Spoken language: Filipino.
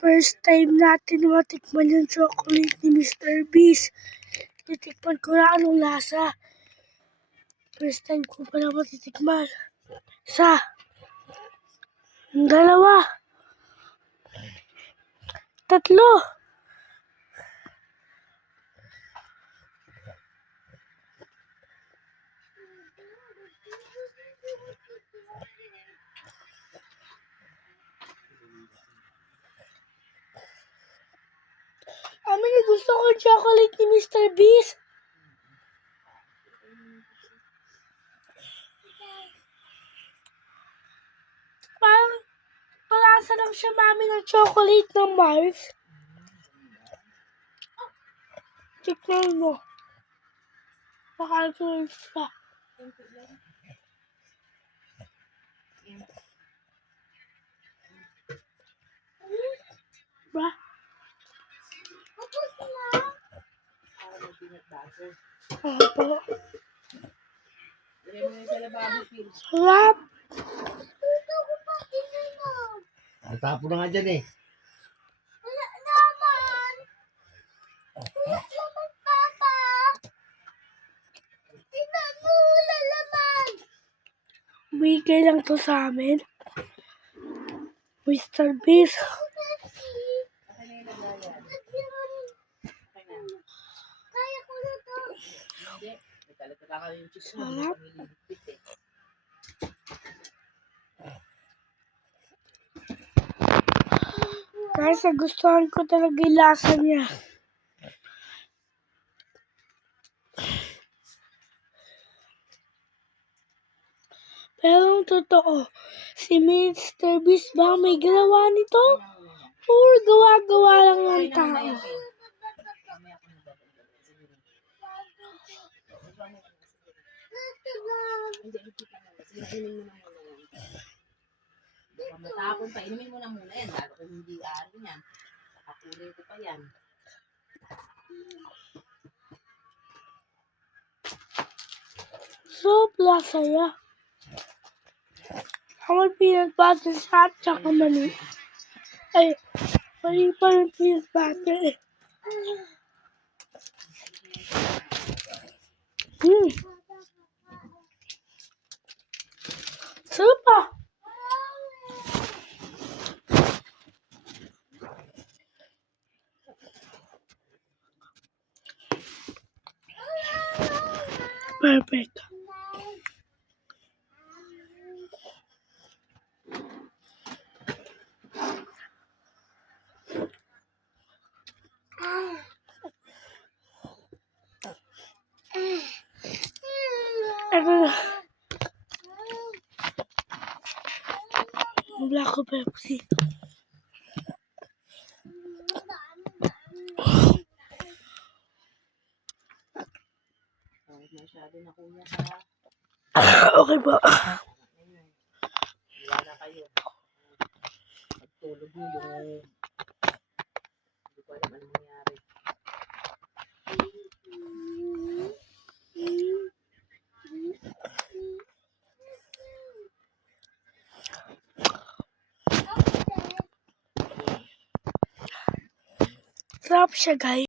First time natin matikman yung chocolate ni Mr. Beast. Titikman ko na anong lasa. First time ko pala matitikman. Isa. Dalawa. Tatlo. Gusto ko yung chocolate ni Mr. Beast. Parang palasa lang siya, mami, ng chocolate ng Mars. Tignan mo. Nakalagay siya. Ba? Sarap. Tapo na nga dyan eh. Wala naman. Wala naman, Papa. Tingnan mo, wala naman. Bigay lang to sa amin. Mr. Beast. Kaya ko na to. Sarap. Kasi gustuhan ko talaga yung lasa niya. Pero totoo, si Mr. Beast ba may ginawa nito? Or gawa-gawa lang ng tao? Matapon pa, inumin mo na muna yan. Lalo kung hindi ari yan. Nakakulay ko pa yan. So, lasa niya. Ako peanut butter sa at saka mani. Ay, mali pa yung peanut butter eh. Sarap ah. Perfect. Ito na. Black Pepsi. Masyado na kuya ka. Okay po. Wala na kayo. Pagtulog mo yung... Hindi ko alam anong nangyari. Sarap siya, guys.